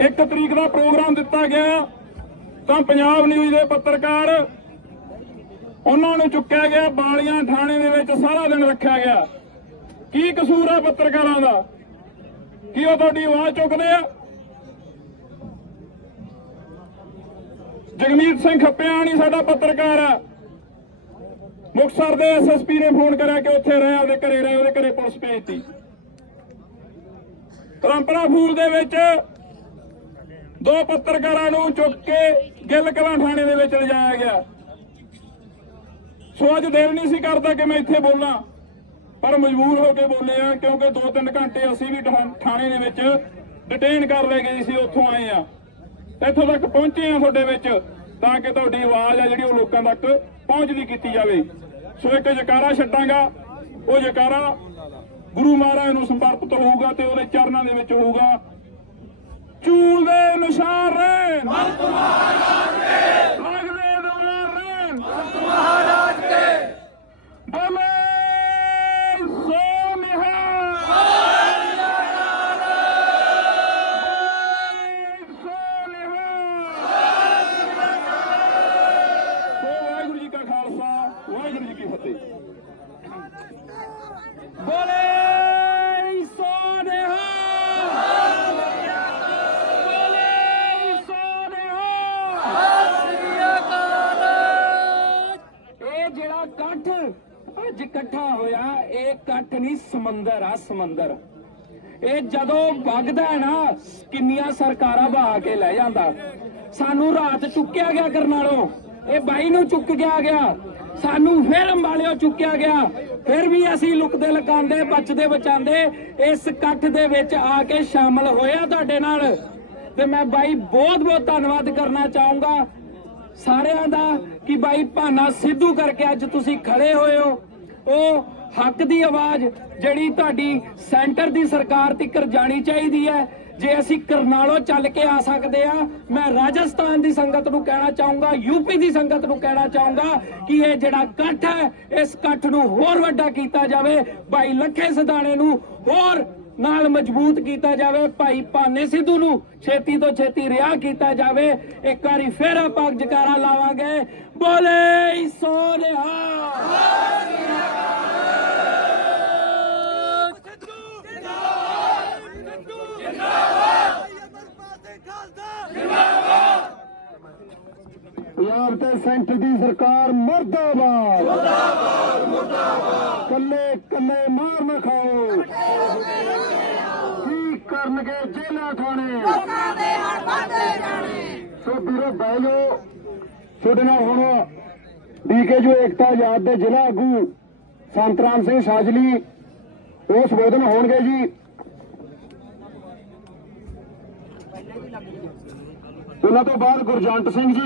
ਇੱਕ ਤਰੀਕ ਦਾ ਪ੍ਰੋਗਰਾਮ ਦਿੱਤਾ ਗਿਆ। ਤਾਂ ਪੰਜਾਬ ਨਿਊਜ਼ ਦੇ ਪੱਤਰਕਾਰ, ਉਹਨਾਂ ਨੂੰ ਚੁੱਕਿਆ ਗਿਆ, ਬਾਲੀਆਂ ਥਾਣੇ ਦੇ ਵਿੱਚ ਸਾਰਾ ਦਿਨ ਰੱਖਿਆ ਗਿਆ। ਕੀ ਕਸੂਰ ਹੈ ਪੱਤਰਕਾਰਾਂ ਦਾ? ਕੀ ਉਹ ਤੁਹਾਡੀ ਆਵਾਜ਼ ਚੁੱਕਦੇ ਆ? ਜਗਮੀਤ ਸਿੰਘ ਖੱਪਿਆਣੀ ਸਾਡਾ ਪੱਤਰਕਾਰ ਆ। ਮੁਕਤਸਰ ਦੇ ਐਸਐਸਪੀ ਨੇ ਫੋਨ ਕਰਿਆ ਕਿ ਉੱਥੇ ਰਹਿ, ਉਹਦੇ ਘਰੇ ਰਹਿ, ਉਹਦੇ ਘਰੇ ਪੁਲਿਸ ਭੇਜਤੀ। ਪਰੰਪਰਾ ਫੂਲ ਦੇ ਵਿੱਚ ਦੋ ਪੱਤਰਕਾਰਾਂ ਨੂੰ ਚੁੱਕ ਕੇ ਗਿੱਲ ਕਲਾਂ ਥਾਣੇ ਦੇ ਵਿੱਚ ਲਿਜਾਇਆ ਗਿਆ। ਸੋ ਅੱਜ ਦਿਲ ਨਹੀਂ ਸੀ ਕਰਦਾ ਕਿ ਮੈਂ ਇੱਥੇ ਬੋਲਾਂ, ਪਰ ਮਜਬੂਰ ਹੋ ਕੇ ਬੋਲੇ ਆ, ਕਿਉਂਕਿ 2-3 ਘੰਟੇ ਅਸੀਂ ਵੀ ਥਾਣੇ ਦੇ ਵਿੱਚ ਡਿਟੇਨ ਕਰ ਲੈ ਗਏ ਸੀ, ਉੱਥੋਂ ਆਏ ਆ। ਇੱਥੋਂ ਤੱਕ ਪਹੁੰਚੇ ਆ ਤੁਹਾਡੇ ਵਿੱਚ, ਤਾਂ ਕਿ ਤੁਹਾਡੀ ਆਵਾਜ਼ ਆ ਜਿਹੜੀ ਉਹ ਲੋਕਾਂ ਤੱਕ ਪਹੁੰਚਦੀ ਕੀਤੀ ਜਾਵੇ। ਸੋ ਇੱਕ ਜਕਾਰਾ ਛੱਡਾਂਗਾ, ਉਹ ਜਕਾਰਾ ਗੁਰੂ ਮਹਾਰਾਜ ਨੂੰ ਸਮਰਪਿਤ ਹੋਊਗਾ ਤੇ ਉਹਦੇ ਚਰਨਾਂ ਦੇ ਵਿੱਚ ਹੋਊਗਾ। ਚੂਲ ਦੇ ਨਿਸ਼ਾਨ ਰਹਿਣ ਮੰਤ ਮਹਾਰਾਜ ਕੇ ਅਗਲੇ ਦਵਾਰ ਰਹਿਣ ਮੰਤ ਮਹਾਰਾਜ ਕੇ ਬੋਲੇ ਸੋ ਨਿਹਾਲ ਸੋ ਨਿਹਾਲ ਵਾਹਿਗੁਰੂ ਜੀ ਕਾ ਖਾਲਸਾ, ਵਾਹਿਗੁਰੂ ਜੀ ਕੀ ਫਤਿਹ। ਅੱਜ ਇਕੱਠਾ ਹੋਇਆ, ਇਹ ਇਕੱਠ ਨਹੀਂ, ਸਮੁੰਦਰ ਆ, ਸਮੁੰਦਰ। ਇਹ ਜਦੋਂ ਵਗਦਾ ਹੈ ਨਾ, ਕਿੰਨੀਆਂ ਸਰਕਾਰਾਂ ਬਹਾ ਕੇ ਲੈ ਜਾਂਦਾ। ਸਾਨੂੰ ਰਾਤ ਚੁੱਕਿਆ ਗਿਆ ਕਰਨਾਲੋਂ। ਇਹ ਬਾਈ ਨੂੰ ਚੁੱਕ ਗਿਆ ਗਿਆ। ਸਾਨੂੰ ਫਿਰ ਅੰਬਾਲਿਓ ਚੁੱਕਿਆ ਗਿਆ। ਫਿਰ ਵੀ ਅਸੀਂ ਲੁਕਦੇ ਲਗਾਉਂਦੇ ਬਚਦੇ, ਬਚਾਉਂਦੇ, ਇਸ ਇਕੱਠ ਦੇ ਵਿੱਚ ਆ ਕੇ ਸ਼ਾਮਲ ਹੋਇਆ ਤੁਹਾਡੇ ਨਾਲ। ਤੇ ਮੈਂ ਬਾਈ ਬਹੁਤ ਬਹੁਤ ਧੰਨਵਾਦ ਕਰਨਾ ਚਾਹੂੰਗਾ ਸਾਰਿਆਂ ਦਾ ਕਿ ਬਾਈ ਭਾਨਾ ਸਿੱਧੂ ਕਰਕੇ ਅੱਜ ਤੁਸੀਂ ਖੜੇ ਹੋਏ ਹੋ। ਉਹ ਹੱਕ ਦੀ ਆਵਾਜ਼ ਜਿਹੜੀ ਤੁਹਾਡੀ ਸੈਂਟਰ ਦੀ ਸਰਕਾਰ ਤੱਕ ਜਾਣੀ ਚਾਹੀਦੀ ਹੈ। ਜੇ ਅਸੀਂ ਕਰਨਾਲੋਂ ਚੱਲ ਕੇ ਆ ਸਕਦੇ ਆ, ਮੈਂ ਰਾਜਸਥਾਨ ਦੀ ਸੰਗਤ ਨੂੰ ਕਹਿਣਾ ਚਾਹੂੰਗਾ, ਯੂਪੀ ਦੀ ਸੰਗਤ ਨੂੰ ਕਹਿਣਾ ਚਾਹੂੰਗਾ ਕਿ ਇਹ ਜਿਹੜਾ ਇਕੱਠ ਹੈ, ਇਸ ਇਕੱਠ ਨੂੰ ਹੋਰ ਵੱਡਾ ਕੀਤਾ ਜਾਵੇ, ਭਾਈ ਲੱਖੇ ਸਦਾਣੇ ਨੂੰ ਹੋਰ ਨਾਲ ਮਜ਼ਬੂਤ ਕੀਤਾ ਜਾਵੇ, ਭਾਈ ਭਾਨੇ ਸਿੱਧੂ ਨੂੰ ਛੇਤੀ ਤੋਂ ਛੇਤੀ ਰਿਹਾ ਕੀਤਾ ਜਾਵੇ। ਇੱਕ ਵਾਰੀ ਫੇਰ ਆਪਾਂ ਜਕਾਰਾ ਲਾਵਾਂਗੇ। ਬੋਲੇ ਸੋ ਪੰਜਾਬ ਤੇ ਸੈਂਟਰ ਦੀ ਸਰਕਾਰ ਮਰਦਾਬਾਦ। ਮਰਦਾਬਾਦ ਮਰਦਾਬਾਦ। ਕੱਲੇ ਕੱਲੇ ਮਾਰ ਨਾ ਖਾਓ। ਕੀ ਕਰਨਗੇ ਜੇਲਾਂ ਥਾਣੇ? ਲੋਕਾਂ ਦੇ ਹੜ ਵੱਧਦੇ ਜਾਣੇ ਸੋ ਵੀਰੋ ਬੈਲੋ ਤੁਹਾਡੇ ਨਾਲ ਹੁਣ ਡੀਕੇ ਜੋ ਏਕਤਾ ਆਜ਼ਾਦ ਦੇ ਜ਼ਿਲ੍ਹਾ ਆਗੂ ਸੰਤਰਾਮ ਸਿੰਘ ਸਾਜਲੀ, ਉਹ ਸੰਬੋਧਨ ਹੋਣਗੇ ਜੀ। ਉਹਨਾਂ ਤੋਂ ਬਾਅਦ ਗੁਰਜੰਟ ਸਿੰਘ ਜੀ।